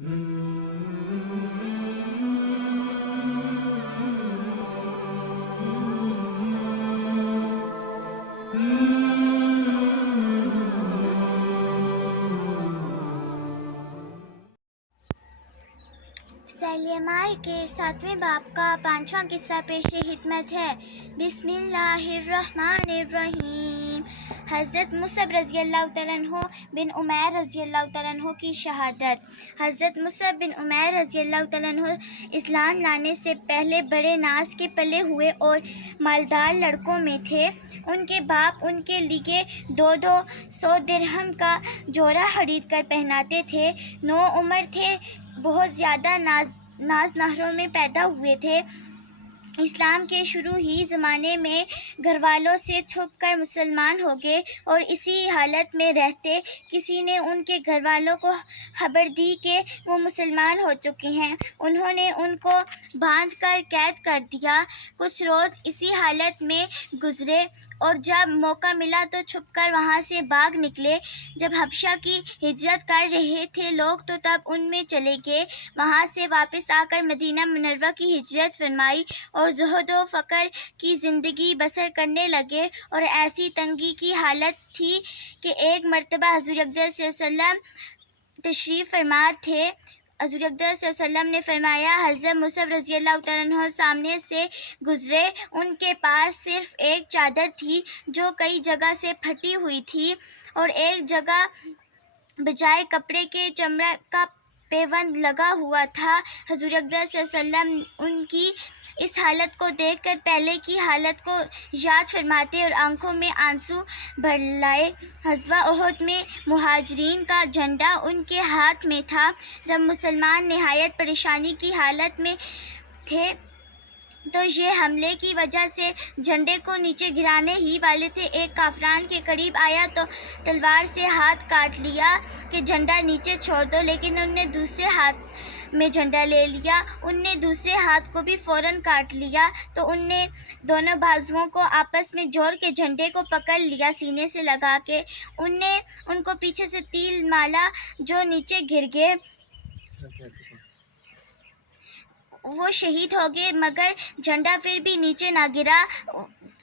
सैयमाल के 7वें बाब का 5वां किस्सा पेश हिकमत है। बिस्मिल्लाहिर्रहमानिर्रहीम। हज़रत मुसअब रज़ी अल्लाह तआला अन्हु बिन उमैर रज़ी अल्लाह तआला अन्हु की शहादत। हज़रत मुसअब बिन उमैर रज़ी अल्लाह तआला अन्हु इस्लाम लाने से पहले बड़े नाज के पले हुए और मालदार लड़कों में थे। उनके बाप उनके लिए 200 दिरहम का जोड़ा खरीद कर पहनाते थे। 9 उम्र थे, बहुत ज़्यादा नाज नहरों में पैदा हुए थे। इस्लाम के शुरू ही ज़माने में घर वालों से छुप कर मुसलमान हो गए और इसी हालत में रहते किसी ने उनके घर वालों को खबर दी कि वो मुसलमान हो चुके हैं। उन्होंने उनको बांध कर कैद कर दिया। कुछ रोज़ इसी हालत में गुज़रे और जब मौका मिला तो छुपकर वहाँ से भाग निकले। जब हबशा की हिजरत कर रहे थे लोग तो तब उनमें चले गए। वहाँ से वापस आकर मदीना मुनव्वरा की हिजरत फरमाई और ज़ुहद व फ़क्र की ज़िंदगी बसर करने लगे। और ऐसी तंगी की हालत थी कि एक मरतबा हुज़ूर अक़दस सल्लल्लाहु अलैहि वसल्लम तशरीफ़ फरमा थे। हुज़ूर अक़दस सल्लल्लाहु अलैहि वसल्लम ने फरमाया, हज़रत मुसअब रज़ी अल्लाह तआला अन्हु सामने से गुज़रे। उनके पास सिर्फ़ एक चादर थी जो कई जगह से फटी हुई थी और एक जगह बजाय कपड़े के चमड़ा का पेवंद लगा हुआ था। हुज़ूर अक़दस सल्लल्लाहु अलैहि वसल्लम उनकी इस हालत को देखकर पहले की हालत को याद फरमाते और आंखों में आंसू भर लाए। ग़ज़वा उहद में मुहाजिरीन का झंडा उनके हाथ में था। जब मुसलमान निहायत परेशानी की हालत में थे तो ये हमले की वजह से झंडे को नीचे गिराने ही वाले थे। एक काफरान के करीब आया तो तलवार से हाथ काट लिया कि झंडा नीचे छोड़ दो, लेकिन उनने दूसरे हाथ में झंडा ले लिया। उनने दूसरे हाथ को भी फ़ौरन काट लिया तो उनने दोनों बाजुओं को आपस में जोड़ के झंडे को पकड़ लिया सीने से लगा के। उनने उनको पीछे से तीर मारा जो नीचे गिर गए। वो शहीद हो गए मगर झंडा फिर भी नीचे ना गिरा।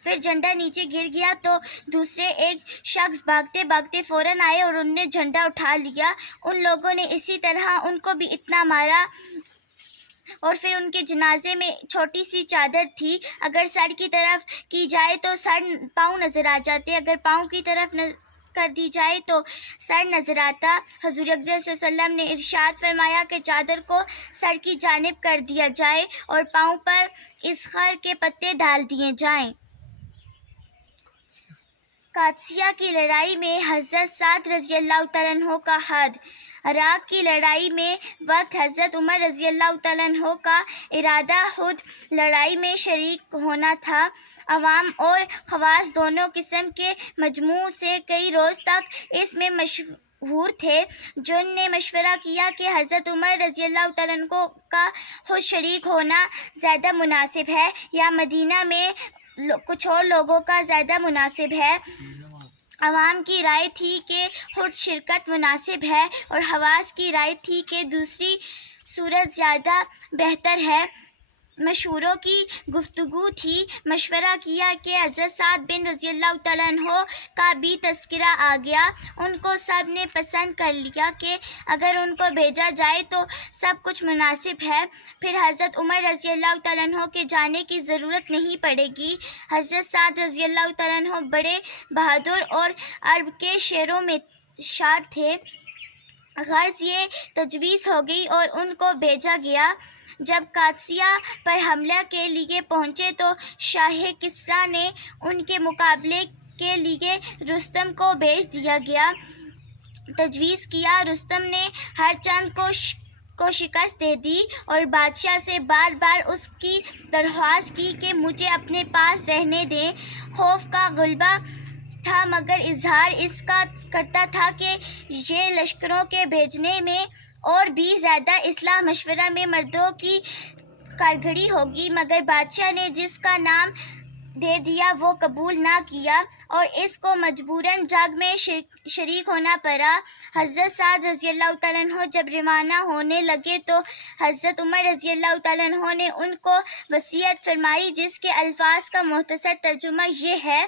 फिर झंडा नीचे गिर गया तो दूसरे एक शख्स भागते भागते फ़ौरन आए और उनने झंडा उठा लिया। उन लोगों ने इसी तरह उनको भी इतना मारा और फिर उनके जनाजे में छोटी सी चादर थी। अगर सर की तरफ की जाए तो सर पाँव नज़र आ जाते, अगर पाँव की तरफ कर दी जाए तो सर नज़र आता। हुज़ूर अक़दस सल्लल्लाहु अलैहि वसल्लम ने इरशाद फरमाया कि चादर को सर की जानिब कर दिया जाए और पाँव पर इसखर के पत्ते डाल दिए जाएं। कादसिया की लड़ाई में हज़रत साद रज़ी अल्लाह तआला अन्हु का हद। इराक़ की लड़ाई में वक्त हज़रत उमर रज़ी अल्लाह तआला अन्हु का इरादा खुद लड़ाई में शरीक होना था। अवाम और ख़वास दोनों किस्म के मजमू से कई रोज़ तक इसमें मशहूर थे, जिनने मशवरा किया कि हज़रत उमर रज़ी अल्लाह तआला अन्हु का खुद शरीक होना ज़्यादा मुनासिब है या मदीना में कुछ और लोगों का ज़्यादा मुनासिब है। अवाम की राय थी कि खुद शिरकत मुनासिब है और हवास की राय थी कि दूसरी सूरत ज़्यादा बेहतर है। मशहूरों की गुफ्तगू थी। मशवरा किया कि हज़रत साद बिन रज़ी अल्लाह तआला अन्हु का भी तज़किरा आ गया। उनको सब ने पसंद कर लिया कि अगर उनको भेजा जाए तो सब कुछ मुनासिब है, फिर हज़रत उमर रज़ी अल्लाह तआला अन्हु के जाने की ज़रूरत नहीं पड़ेगी। हज़रत साद रज़ी अल्लाह तआला अन्हु बड़े बहादुर और अरब के शेरों में शार थे। गर्ज़ ये तजवीज़ हो गई और उनको भेजा गया। जब कादसिया पर हमला के लिए पहुँचे तो शाह किस्रा ने उनके मुकाबले के लिए रुस्तम को भेज दिया गया। तजवीज़ किया। रुस्तम ने हर चंद को शिकस्त दे दी और बादशाह से बार बार उसकी दरख्वास्त की कि मुझे अपने पास रहने दें। खौफ का गलबा था मगर इजहार इसका करता था कि ये लश्करों के भेजने में और भी ज़्यादा इस्लाह मशवरा में मर्दों की कारगरी होगी। मगर बादशाह ने जिसका नाम دے دیا وہ قبول نہ کیا اور اس کو مجبوراً جنگ میں شریک ہونا پڑا۔ حضرت سعد رضی اللہ تعالیٰ عنہ جب روانہ ہونے لگے تو حضرت عمر رضی اللہ تعالیٰ عنہ نے ان کو وصیت فرمائی، جس کے الفاظ کا مختصر ترجمہ یہ ہے: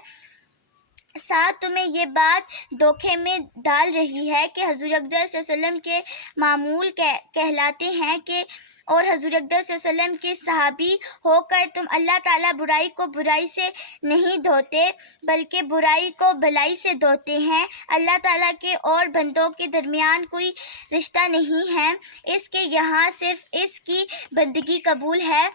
ساتھ تمہیں یہ بات دھوکے میں ڈال رہی ہے کہ حضور اقدس صلی اللہ علیہ وسلم کے معمول کہلاتے ہیں کہ اور حضور اقدس صلی اللہ علیہ وسلم کے صحابی ہو کر تم اللہ تعالیٰ برائی کو برائی سے نہیں دھوتے بلکہ برائی کو بھلائی سے دھوتے ہیں۔ اللہ تعالیٰ کے اور بندوں کے درمیان کوئی رشتہ نہیں ہے، اس کے یہاں صرف اس کی بندگی قبول ہے۔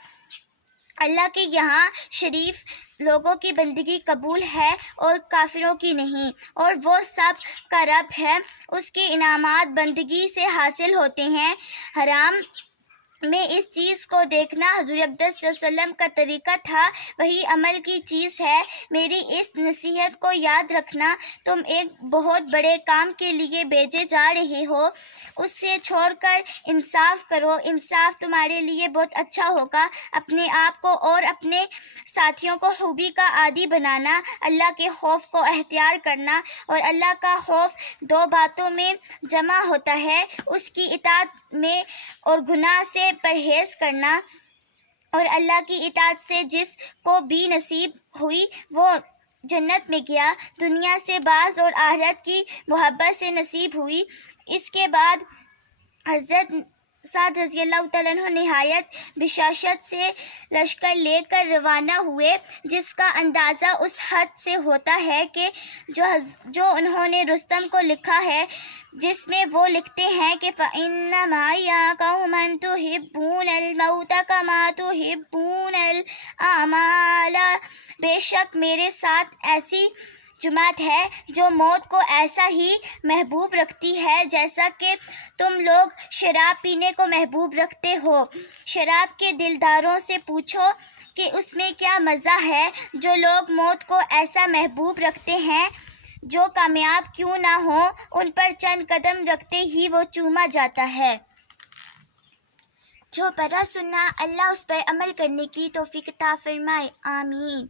اللہ کے یہاں شریف لوگوں کی بندگی قبول ہے اور کافروں کی نہیں، اور وہ سب کا رب ہے، اس کے انعامات بندگی سے حاصل ہوتے ہیں۔ حرام میں اس چیز کو دیکھنا حضور اقدس صلی اللہ علیہ وسلم کا طریقہ تھا، وہی عمل کی چیز ہے۔ میری اس نصیحت کو یاد رکھنا، تم ایک بہت بڑے کام کے لیے بھیجے جا رہے ہو، اس سے چھوڑ کر انصاف کرو، انصاف تمہارے لیے بہت اچھا ہوگا۔ اپنے آپ کو اور اپنے ساتھیوں کو خوبی کا عادی بنانا، اللہ کے خوف کو اختیار کرنا، اور اللہ کا خوف دو باتوں میں جمع ہوتا ہے: اس کی اطاعت میں اور گناہ سے پرہیز کرنا، اور اللہ کی اطاعت سے جس کو بھی نصیب ہوئی وہ جنت میں گیا، دنیا سے باز اور آخرت کی محبت سے نصیب ہوئی۔ اس کے بعد حضرت سعد رضی اللہ تعالیٰ عنہ نہایت بشاشت سے لشکر لے کر روانہ ہوئے، جس کا اندازہ اس حد سے ہوتا ہے کہ جو انہوں نے رستم کو لکھا ہے، جس میں وہ لکھتے ہیں کہ فَإِنَّ مَعِيَ قَوْمًا تُحِبُّونَ الْمَوْتَ كَمَا تُحِبُّونَ الْأَعْمَالَ، بے شک میرے ساتھ ایسی جماعت ہے جو موت کو ایسا ہی محبوب رکھتی ہے جیسا کہ تم لوگ شراب پینے کو محبوب رکھتے ہو۔ شراب کے دلداروں سے پوچھو کہ اس میں کیا مزہ ہے۔ جو لوگ موت کو ایسا محبوب رکھتے ہیں، جو کامیاب کیوں نہ ہوں، ان پر چند قدم رکھتے ہی وہ چوما جاتا ہے۔ جو پڑھا سنا اللہ اس پر عمل کرنے کی توفیق عطا فرمائے، آمین۔